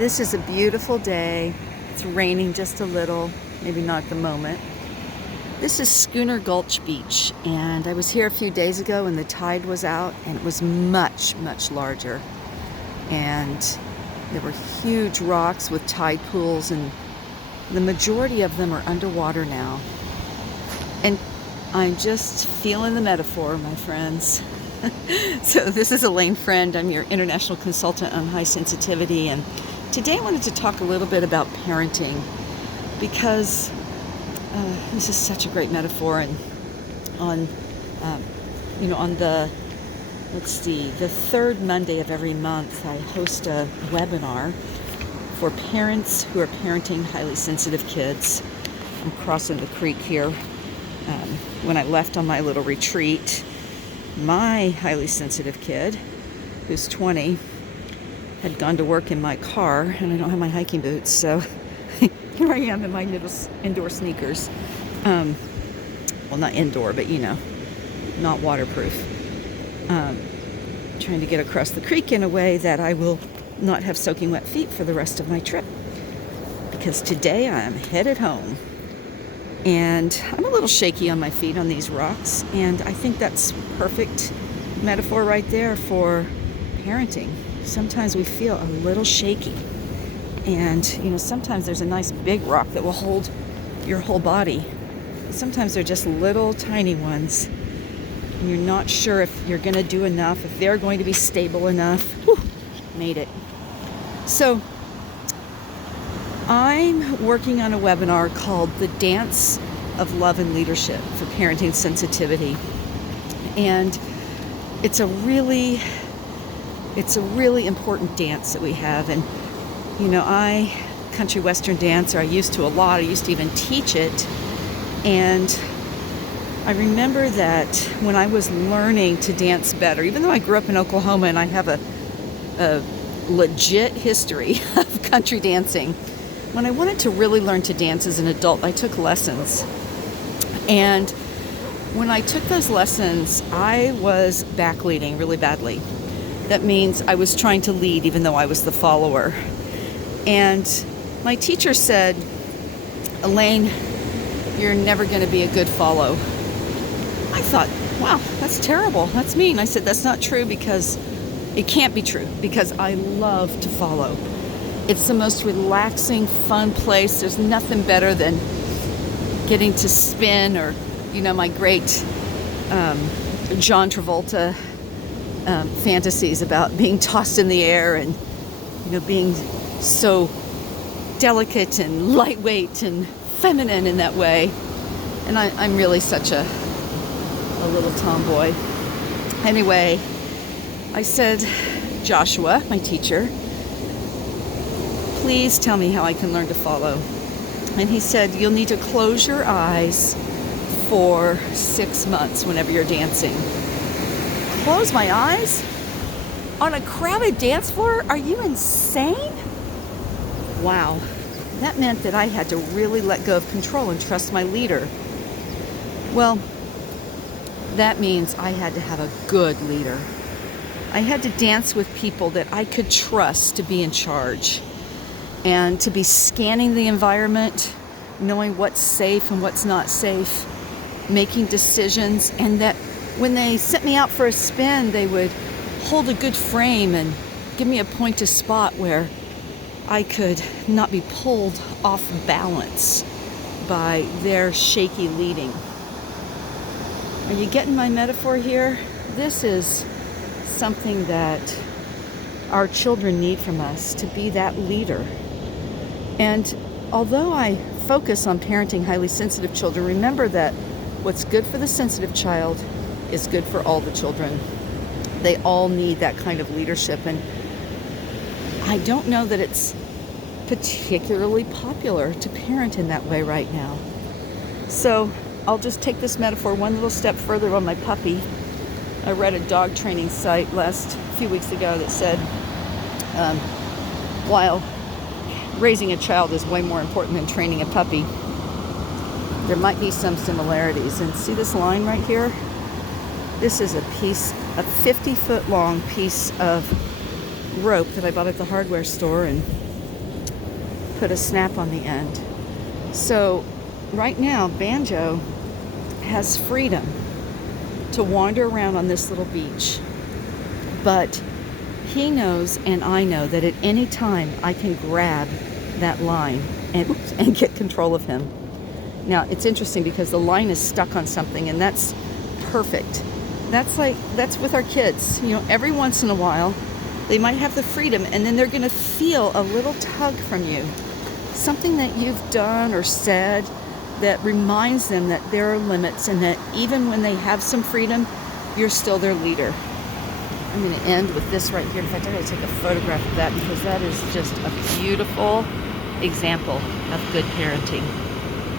This is a beautiful day. It's raining just a little, maybe not at the moment. This is Schooner Gulch Beach, and I was here a few days ago when the tide was out, and it was much, much larger. And there were huge rocks with tide pools, and the majority of them are underwater now. And I'm just feeling the metaphor, my friends. So this is Alane, Freund. I'm your international consultant on high sensitivity, and today I wanted to talk a little bit about parenting because this is such a great metaphor. And on the third Monday of every month, I host a webinar for parents who are parenting highly sensitive kids. I'm crossing the creek here. When I left on my little retreat, my highly sensitive kid, who's 20, had gone to work in my car, and I don't have my hiking boots, so here I am in my indoor sneakers. Well, not indoor, but not waterproof. Trying to get across the creek in a way that I will not have soaking wet feet for the rest of my trip, because today I'm headed home. And I'm a little shaky on my feet on these rocks, and I think that's perfect metaphor right there for parenting. Sometimes we feel a little shaky, and sometimes there's a nice big rock that will hold your whole body. Sometimes they're just little tiny ones, and you're not sure if you're going to do enough, if they're going to be stable enough. Whew, made it. So I'm working on a webinar called The Dance of Love and Leadership for Parenting Sensitivity. And it's a really important dance that we have. And, country western dancer, I used to a lot. I used to even teach it. And I remember that when I was learning to dance better, even though I grew up in Oklahoma and I have a legit history of country dancing, when I wanted to really learn to dance as an adult, I took lessons. And when I took those lessons, I was backleading really badly. That means I was trying to lead even though I was the follower. And my teacher said, "Alane, you're never going to be a good follow." I thought, wow, that's terrible. That's mean. I said, that's not true, because it can't be true, because I love to follow. It's the most relaxing, fun place. There's nothing better than getting to spin, or, my great John Travolta fantasies about being tossed in the air and, being so delicate and lightweight and feminine in that way. And I'm really such a little tomboy. Anyway, I said, "Joshua, my teacher, please tell me how I can learn to follow." And he said, "You'll need to close your eyes for 6 months whenever you're dancing." Close my eyes? On a crowded dance floor? Are you insane? Wow. That meant that I had to really let go of control and trust my leader. Well, that means I had to have a good leader. I had to dance with people that I could trust to be in charge, and to be scanning the environment, knowing what's safe and what's not safe, making decisions, and that when they sent me out for a spin, they would hold a good frame and give me a pointed spot where I could not be pulled off balance by their shaky leading. Are you getting my metaphor here? This is something that our children need from us, to be that leader. And although I focus on parenting highly sensitive children, remember that what's good for the sensitive child is good for all the children. They all need that kind of leadership. And I don't know that it's particularly popular to parent in that way right now. So I'll just take this metaphor one little step further on my puppy. I read a dog training site a few weeks ago that said, while raising a child is way more important than training a puppy, there might be some similarities. And see this line right here? This is a 50-foot long piece of rope that I bought at the hardware store, and put a snap on the end. So right now, Banjo has freedom to wander around on this little beach. But he knows, and I know, that at any time I can grab that line and get control of him. Now, it's interesting because the line is stuck on something, and that's perfect. That's with our kids. You know, every once in a while, they might have the freedom, and then they're going to feel a little tug from you. Something that you've done or said that reminds them that there are limits, and that even when they have some freedom, you're still their leader. I'm going to end with this right here. In fact, I'm going to take a photograph of that because that is just a beautiful example of good parenting.